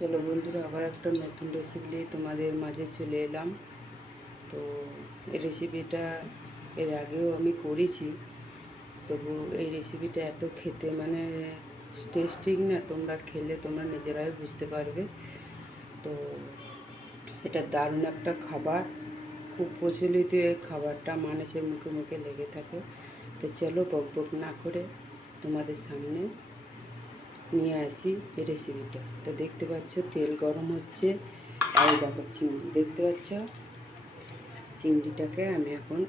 চলো বন্ধুরা, আবার একটা নতুন রেসিপি নিয়ে তোমাদের মাঝে চলে এলাম। তো এই রেসিপিটা এর আগেও আমি করেছি, তবু এই রেসিপিটা এত খেতে টেস্টিং না, তোমরা খেলে তোমরা নিজেরাই বুঝতে পারবে। তো এটা দারুণ একটা খাবার, খুব প্রচলিত এই খাবারটা, মানুষের মুখে মুখে লেগে থাকে। তো চলো বক বক না করে তোমাদের সামনে নিয়ে আসি এই রেসিপিটা। তো দেখতে পাচ্ছ তেল গরম হচ্ছে, আর দেখো চিংড়ি দেখতে পাচ্ছ, চিংড়িটাকে আমি এখন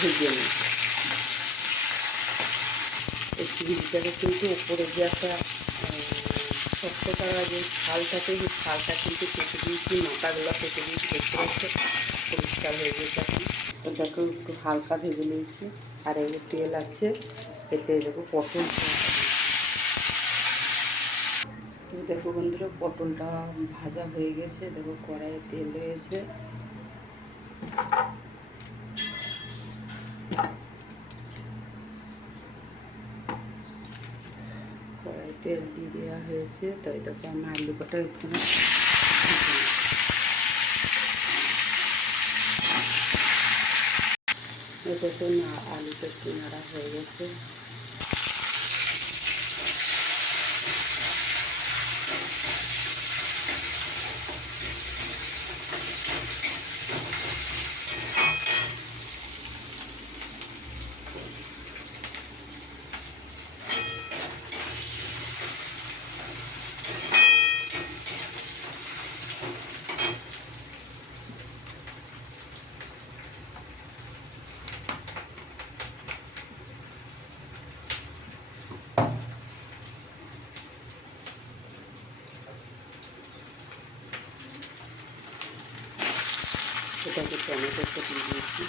ভেজে নেব। এই চিংড়িটাকে কিন্তু উপরে যে একটা শক্ত করা যে ছাল থাকে, সেই ছালটা কিন্তু কেটে দিয়েছি, মাথাগুলো কেটে দিয়েছি, দেখতে পাচ্ছ পরিষ্কার হয়ে গেছে। এখন তো দেখো একটু হালকা ভেজে নিয়েছি। আর এই তেল আছে, এতে দেখো পটল। তো দেখো বন্ধুরা, পটলটা ভাজা হয়ে গেছে, দেখো কড়াইয়ে তেল রয়েছে। কড়াইয়ে তেল দিয়ে দেওয়া হয়েছে, তাই দেখো আমি আলু কটা এখানে দেখো না, আলুটা একটু নাড়া হয়ে গেছে। এটাকে টমেটো দিয়ে দিয়েছি।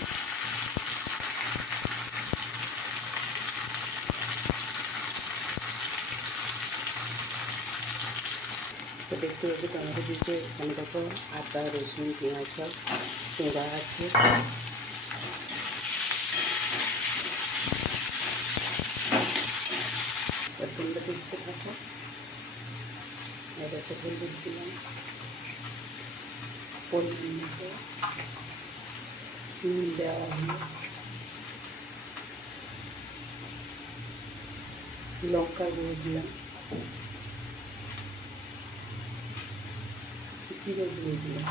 তো দেখতে পাচ্ছি টমেটো দিতে, এখানে দেখো আদা রসুন পেঁয়াজ সব পেঁড়া আছে। তোমরা দেখতে থাকো। এটাতে হলুদ দিলাম, পরিমাণ মতো নুন দেওয়া হলো, লঙ্কা গুঁড়ো দিলাম, জিরে গুঁড়ো দিলাম।